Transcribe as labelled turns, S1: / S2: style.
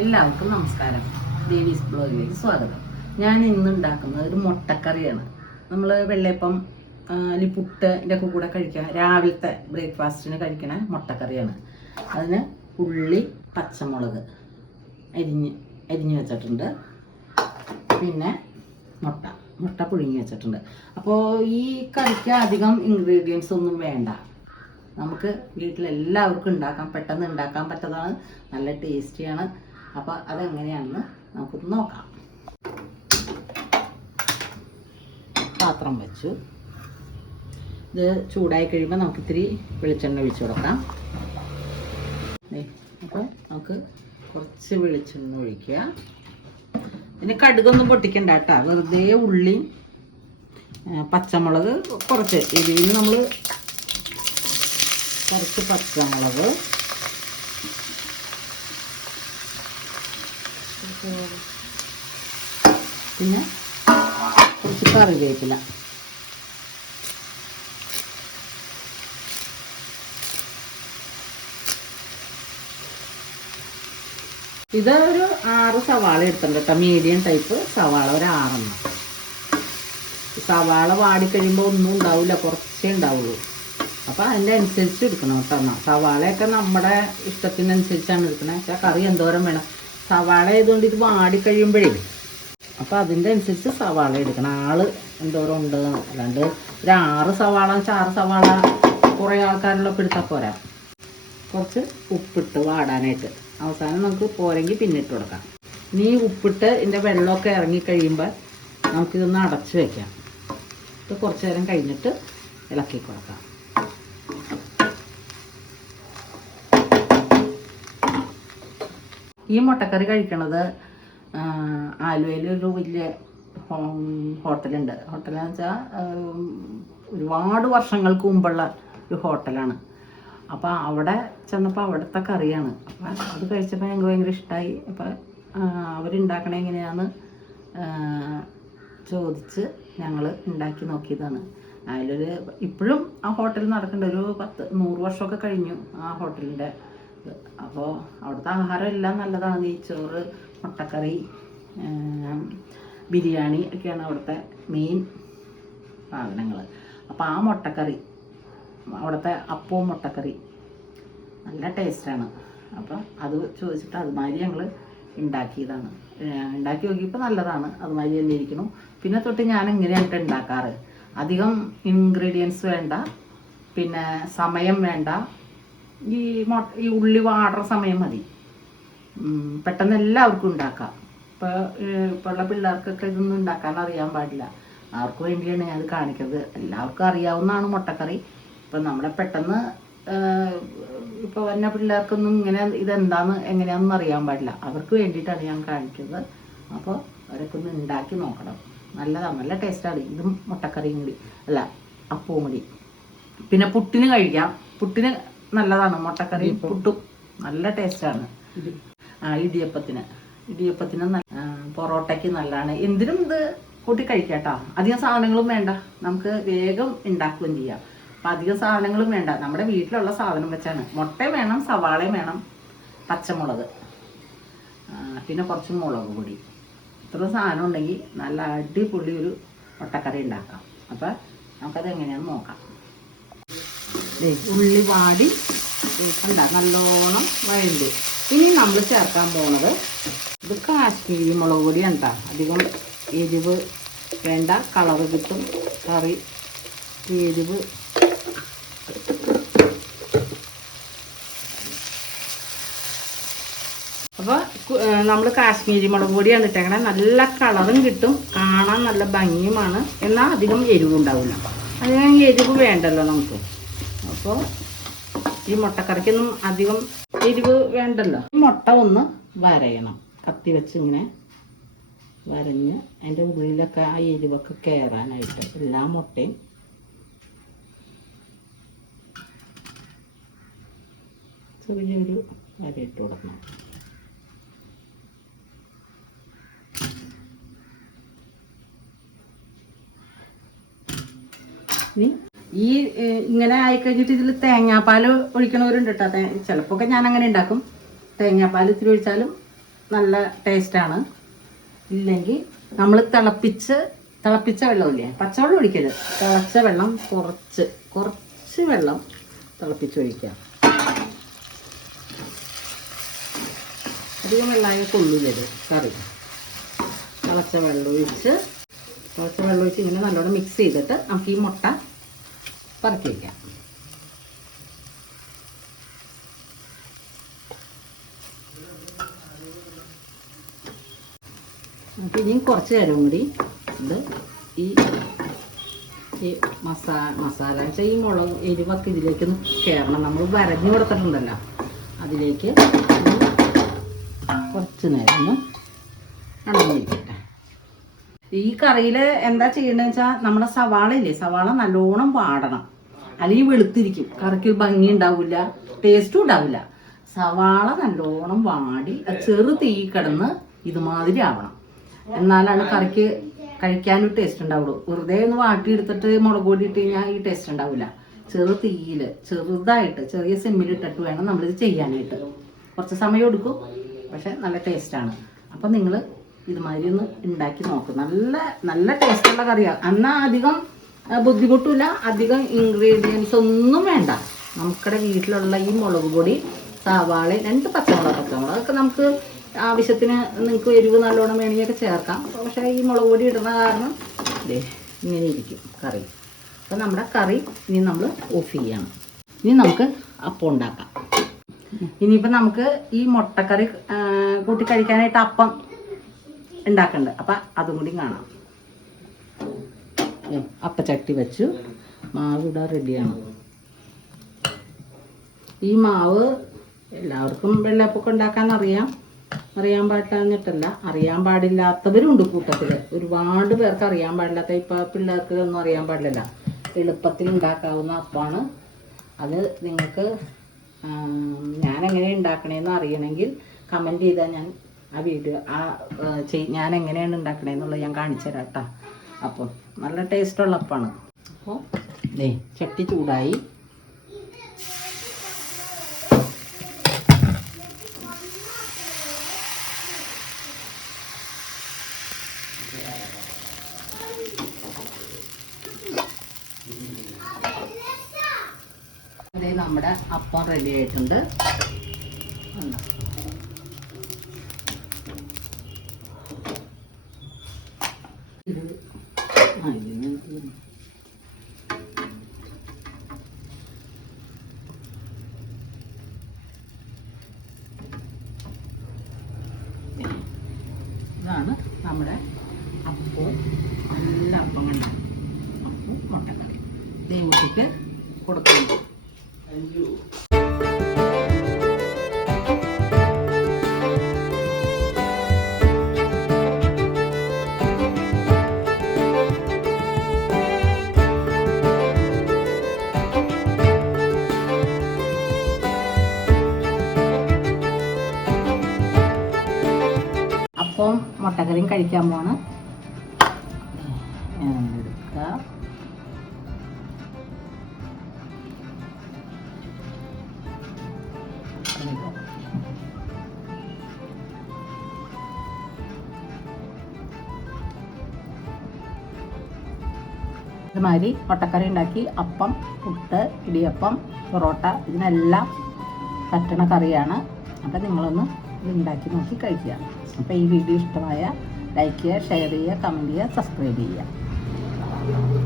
S1: എല്ലാവർക്കും നമസ്കാരം. ദേവീസ് ബ്ലോഗിലേക്ക് സ്വാഗതം. ഞാൻ ഇന്ന് ഉണ്ടാക്കുന്നത് ഒരു മുട്ടക്കറിയാണ്. നമ്മൾ വെള്ളയപ്പം അല്ലെങ്കിൽ പുട്ട് ഒക്കെ കൂടെ കഴിക്കുക രാവിലത്തെ ബ്രേക്ക്ഫാസ്റ്റിന് കഴിക്കണ മുട്ടക്കറിയാണ്. അതിന് ഉള്ളി പച്ചമുളക് അരിഞ്ഞ് അരിഞ്ഞ് വെച്ചിട്ടുണ്ട്. പിന്നെ മുട്ട. മുട്ട പുഴുങ്ങി വെച്ചിട്ടുണ്ട്. അപ്പോൾ ഈ കറിക്ക് അധികം ഇൻഗ്രീഡിയൻസ് ഒന്നും വേണ്ട. നമുക്ക് വീട്ടിലെല്ലാവർക്കും ഉണ്ടാക്കാം. പെട്ടെന്ന് ഉണ്ടാക്കാൻ പറ്റതാണ്. നല്ല ടേസ്റ്റിയാണ് അപ്പോൾ അതെങ്ങനെയാണെന്ന് നമുക്കൊന്ന് നോക്കാം. പാത്രം വെച്ചു. ഇത് ചൂടായി കഴിയുമ്പോൾ നമുക്ക് ഇത്തിരി വെളിച്ചെണ്ണ ഒഴിച്ചു കൊടുക്കാം. ദേ, അപ്പോൾ നമുക്ക് കുറച്ച് വെളിച്ചെണ്ണ ഒഴിക്കുക. പിന്നെ കടുകൊന്നും പൊട്ടിക്കണ്ട കേട്ടോ. വെറുതെ ഉള്ളി പച്ചമുളക് കുറച്ച്. ഇതിൽ നമ്മൾ കുറച്ച് പച്ചമുളക് പിന്നെ കുറച്ച് കറിവേപ്പില ഇത് ഒരു ആറ് സവാള എടുത്തിട്ടുണ്ട് കേട്ടോ. മീഡിയം ടൈപ്പ് സവാള ഒരു ആറെണ്ണം. സവാള വാടിക്കഴിയുമ്പോൾ ഒന്നും ഉണ്ടാവില്ല കുറച്ചേ ഉണ്ടാവുള്ളൂ. അപ്പം അതിന്റെ അനുസരിച്ച് എടുക്കണം കേട്ടോ എന്നാൽ സവാളയൊക്കെ നമ്മുടെ ഇഷ്ടത്തിനനുസരിച്ചാണ് എടുക്കണത് പക്ഷേ കറി എന്തോരം വേണം. സവാള ആയതുകൊണ്ട് ഇത് വാടിക്കഴിയുമ്പോഴേ അപ്പം അതിന്റെ അനുസരിച്ച് സവാള എടുക്കണം. ആൾ എന്തോരം ഉണ്ട്. അല്ലാണ്ട് ഒരു ആറ് സവാള വെച്ചാൽ ആറ് സവാള കുറേ ആൾക്കാരുള്ളപ്പോൾ എടുത്താൽ പോരാ. കുറച്ച് ഉപ്പിട്ട് വാടാനായിട്ട്. അവസാനം നമുക്ക് പോരെങ്കിൽ പിന്നിട്ട് കൊടുക്കാം. നീ ഉപ്പിട്ട് ഇതിന്റെ വെള്ളമൊക്കെ ഇറങ്ങി കഴിയുമ്പോൾ നമുക്കിതൊന്ന് അടച്ച് വയ്ക്കാം ഇത് കുറച്ച് നേരം കഴിഞ്ഞിട്ട് ഇളക്കി കൊടുക്കാം. ഈ മുട്ടക്കറി കഴിക്കണത് ആലുവയിൽ ഒരു വലിയ ഹോട്ടലുണ്ട്. ഹോട്ടലെന്ന് വെച്ചാൽ ഒരുപാട് വർഷങ്ങൾക്ക് മുമ്പുള്ള ഒരു ഹോട്ടലാണ്. അപ്പോൾ അവിടെ ചെന്നപ്പോൾ അവിടുത്തെ കറിയാണ്. അപ്പം അത് കഴിച്ചപ്പോൾ ഞങ്ങൾക്ക് ഭയങ്കര ഇഷ്ടമായി അപ്പം അവരുണ്ടാക്കണ എങ്ങനെയാണ് ചോദിച്ച് ഞങ്ങൾ ഉണ്ടാക്കി നോക്കിയതാണ്. അതിലൊരു ഇപ്പോഴും ആ ഹോട്ടൽ നടക്കേണ്ട. ഒരു പത്ത് നൂറ് വർഷമൊക്കെ കഴിഞ്ഞു ആ ഹോട്ടലിന്റെ അപ്പോൾ അവിടുത്തെ ആഹാരം എല്ലാം നല്ലതാണ്. നെയ്ച്ചോറ് മുട്ടക്കറി ബിരിയാണി ഒക്കെയാണ് അവിടുത്തെ മെയിൻ സാധനങ്ങൾ അപ്പോൾ ആ മുട്ടക്കറി അവിടുത്തെ അപ്പവും മുട്ടക്കറി നല്ല ടേസ്റ്റാണ് അപ്പോൾ അത് ചോദിച്ചിട്ട് അതുമാതിരി ഞങ്ങൾ ഉണ്ടാക്കിയതാണ് ഉണ്ടാക്കി നോക്കിയപ്പോൾ നല്ലതാണ്. അതുമാതിരി തന്നെ ഇരിക്കുന്നു. പിന്നെ തൊട്ട് ഞാൻ ഇങ്ങനെയായിട്ട് ഉണ്ടാക്കാറ് അധികം ഇൻഗ്രീഡിയൻസ് വേണ്ട. പിന്നെ സമയം വേണ്ട. ഈ മൊ ഈ ഉള്ളി വാടുന്ന സമയം മതി. പെട്ടെന്ന് എല്ലാവർക്കും ഉണ്ടാക്കാം. ഇപ്പോൾ ഇപ്പോൾ ഉള്ള പിള്ളേർക്കൊക്കെ ഇതൊന്നും ഉണ്ടാക്കാൻ അറിയാൻ പാടില്ല. അവർക്ക് വേണ്ടിയാണ് ഞാൻ അത് കാണിക്കുന്നത് എല്ലാവർക്കും അറിയാവുന്നതാണ് മുട്ടക്കറി. ഇപ്പം നമ്മളെ പെട്ടെന്ന് ഇപ്പോൾ വന്ന പിള്ളേർക്കൊന്നും ഇങ്ങനെ ഇതെന്താന്ന് എങ്ങനെയാണെന്ന് അറിയാൻ പാടില്ല. അവർക്ക് വേണ്ടിയിട്ടാണ് ഞാൻ കാണിക്കുന്നത്. അപ്പോൾ അവരൊക്കെ ഒന്ന് ഉണ്ടാക്കി നോക്കണം. നല്ലതാണ് നല്ല ടേസ്റ്റാണ്. ഇതും മുട്ടക്കറിയും കൂടി. അല്ല അപ്പവും കൂടി. പിന്നെ പുട്ടിന് കഴിക്കാം. പുട്ടിന് നല്ലതാണ് മുട്ടക്കറി. പുട്ടും നല്ല ടേസ്റ്റാണ്. ഇടിയപ്പത്തിന്. ഇടിയപ്പത്തിന് പൊറോട്ടയ്ക്ക് നല്ലതാണ്. എന്തിനും ഇത് കൂട്ടി കഴിക്കാട്ടോ. അധികം സാധനങ്ങളും വേണ്ട. നമുക്ക് വേഗം ഉണ്ടാക്കുകയും ചെയ്യാം. അപ്പം അധികം സാധനങ്ങളും വേണ്ട. നമ്മുടെ വീട്ടിലുള്ള സാധനം വെച്ചാണ്. മുട്ടയും വേണം സവാളയും വേണം പച്ചമുളക്. പിന്നെ കുറച്ച് മുളക് പൊടി. ഇത്ര സാധനം ഉണ്ടെങ്കിൽ നല്ല അടിപൊളി ഒരു മുട്ടക്കറി ഉണ്ടാക്കാം അപ്പം നമുക്കത് എങ്ങനെയാണെന്ന് നോക്കാം. ഉള്ളി വാടി. നല്ലോണം വഴണ്ട് ഇനി നമ്മൾ ചേർക്കാൻ പോണത് ഇത് കാശ്മീരി മുളക് പൊടിയാണ് കേട്ടോ അധികം എരിവ് വേണ്ട. കളറ് കിട്ടും. കറി എരിവ്. അപ്പോൾ നമ്മൾ കാശ്മീരി മുളക് പൊടിയാണ് ഇട്ടേക്കണേ നല്ല കളറും കിട്ടും. കാണാൻ നല്ല ഭംഗിയുമാണ്. എന്നാൽ അധികം എരിവുണ്ടാവില്ല. അധികം എരിവ് വേണ്ടല്ലോ നമുക്ക്. അപ്പോൾ ഈ മുട്ടക്കറിക്കൊന്നും അധികം എരിവ് വേണ്ടല്ലോ. ഈ മുട്ട ഒന്ന് വരയണം. കത്തി വെച്ച് ഇങ്ങനെ വരഞ്ഞ് അതിന്റെ ഉള്ളിലൊക്കെ ആ എരിവൊക്കെ കയറാനായിട്ട് എല്ലാ മുട്ടയും ചെറിയൊരു വരയിട്ട് കൊടുക്കണം. ഇനി ഈ ഇങ്ങനെ ആയിക്കഴിഞ്ഞിട്ട് ഇതിൽ തേങ്ങാപ്പാൽ ഒഴിക്കണവരുണ്ട് കേട്ടോ തേ ചിലപ്പോൾ ഞാൻ അങ്ങനെ ഉണ്ടാക്കും. തേങ്ങാപ്പാൽ ഇത്തിരി ഒഴിച്ചാലും നല്ല ടേസ്റ്റാണ്. ഇല്ലെങ്കിൽ നമ്മൾ തിളപ്പിച്ച് തിളപ്പിച്ച വെള്ളമില്ലേ? പച്ചവെള്ളം ഒഴിക്കരുത്. തിളച്ച വെള്ളം കുറച്ച് കുറച്ച് വെള്ളം തിളപ്പിച്ച് ഒഴിക്കുക. അധികം വെള്ളമായ കൊള്ളില്ലത് കറി. തിളച്ച വെള്ളം ഒഴിച്ച് തിളച്ച വെള്ളം ഒഴിച്ച് ഇങ്ങനെ നല്ലോണം മിക്സ് ചെയ്തിട്ട് നമുക്ക് ഈ മുട്ട പറക്കി വയ്ക്കാം നമുക്ക് ഇനിയും കുറച്ച് നേരം കൂടി ഇത് ഈ ഈ മസാ മസാല ഈ മുളക് എരിവൊക്കെ ഇതിലേക്കൊന്ന് കയറണം നമ്മൾ വരഞ്ഞു കൊടുത്തിട്ടുണ്ടല്ലോ. അതിലേക്ക് കുറച്ച് നേരം ഒന്ന് ഈ കറിയിൽ എന്താ ചെയ്യണമെന്ന് വെച്ചാൽ നമ്മുടെ സവാള ഇല്ലേ സവാള നല്ലോണം വാടണം. അല്ലെങ്കിൽ വെളുത്തിരിക്കും. കറിക്ക് ഭംഗി ഉണ്ടാവില്ല. ടേസ്റ്റും ഉണ്ടാവില്ല. സവാള നല്ലോണം വാടി ചെറു തീ കിടന്ന് ഇതുമാതിരി ആവണം. എന്നാലാണ് കറിക്ക് കഴിക്കാനും ടേസ്റ്റ് ഉണ്ടാവുള്ളൂ. വെറുതെ ഒന്ന് വാട്ടിയെടുത്തിട്ട് മുളക് പൊടി ഇട്ട് കഴിഞ്ഞാൽ ഈ ടേസ്റ്റ് ഉണ്ടാവില്ല. ചെറു തീയിൽ ചെറുതായിട്ട് ചെറിയ സിമ്മിൽ ഇട്ടിട്ട് വേണം നമ്മളിത് ചെയ്യാനായിട്ട്. കുറച്ച് സമയം എടുക്കും പക്ഷെ നല്ല ടേസ്റ്റാണ് അപ്പം നിങ്ങൾ ഇതുമാതിരി ഒന്ന് ഉണ്ടാക്കി നോക്കും. നല്ല നല്ല ടേസ്റ്റുള്ള കറിയാണ് എന്നാൽ അധികം ബുദ്ധിമുട്ടില്ല. അധികം ഇൻഗ്രീഡിയൻസ് ഒന്നും വേണ്ട. നമുക്കിടെ വീട്ടിലുള്ള ഈ മുളക് പൊടി സവാള രണ്ട് പച്ചമുളക് പച്ചമുളക് അതൊക്കെ നമുക്ക് ആവശ്യത്തിന് നിങ്ങൾക്ക് എരിവ് നല്ലോണം വേണമെങ്കിൽ ചേർക്കാം. പക്ഷേ ഈ മുളക് പൊടി ഇടുന്ന കാരണം ഇങ്ങനെ ഇരിക്കും കറി. അപ്പോൾ നമ്മുടെ കറി ഇനി നമ്മൾ ഓഫ് ചെയ്യണം. ഇനി നമുക്ക് അപ്പം ഉണ്ടാക്കാം. ഇനിയിപ്പോൾ നമുക്ക് ഈ മുട്ടക്കറി കൂട്ടി കഴിക്കാനായിട്ട് അപ്പം ഉണ്ടാക്കണ്ട്. അപ്പം അതും കൂടി കാണാം. അപ്പച്ചട്ടി വെച്ചു. മാവ് ഇവിടെ റെഡിയാണ്. ഈ മാവ് എല്ലാവർക്കും വെള്ളപ്പൊക്കെ ഉണ്ടാക്കാൻ അറിയാം. അറിയാൻ പാടില്ലാഞ്ഞിട്ടല്ല. അറിയാൻ പാടില്ലാത്തവരുണ്ട് കൂട്ടത്തിൽ ഒരുപാട് പേർക്ക് അറിയാൻ പാടില്ലാത്ത ഇപ്പം പിള്ളേർക്ക് ഒന്നും അറിയാൻ പാടില്ല എളുപ്പത്തിൽ ഉണ്ടാക്കാവുന്ന അപ്പമാണ് അത് നിങ്ങൾക്ക് ഞാൻ എങ്ങനെ ഉണ്ടാക്കണേന്ന് അറിയണമെങ്കിൽ കമന്റ് ചെയ്താൽ ഞാൻ ആ വീഡിയോ ആ ഞാൻ എങ്ങനെയാണ് ഉണ്ടാക്കണേന്നുള്ളത് ഞാൻ കാണിച്ചു തരാം കേട്ടോ. അപ്പോൾ നല്ല ടേസ്റ്റുള്ള അപ്പമാണ് അപ്പോൾ ദേ ചട്ടി ചൂടായി. നമ്മുടെ അപ്പം റെഡി ആയിട്ടുണ്ട് കണ്ടോ? ഇത് ആ ഇതിന് ഇത് ഇതാണ് നമ്മുടെ അപ്പവും നല്ല അപ്പം കണ്ട അപ്പവും മുട്ടക്കറി ദൈവത്തിക്ക് കൊടുക്കുന്നു അപ്പം കഴിക്കാൻ പോണ് എടുക്കുക ഇതുമാതിരി മുട്ടക്കറി ഉണ്ടാക്കി അപ്പം പുട്ട് ഇടിയപ്പം പൊറോട്ട ഇതിനെല്ലാം പറ്റണ കറിയാണ്. അപ്പം നിങ്ങളൊന്ന് ഇത് ഉണ്ടാക്കി നോക്കി കഴിക്കുക. അപ്പോൾ ഈ വീഡിയോ ഇഷ്ടമായ ലൈക്ക് ചെയ്യുക ഷെയർ ചെയ്യുക കമന്റ് ചെയ്യുക സബ്സ്ക്രൈബ് ചെയ്യുക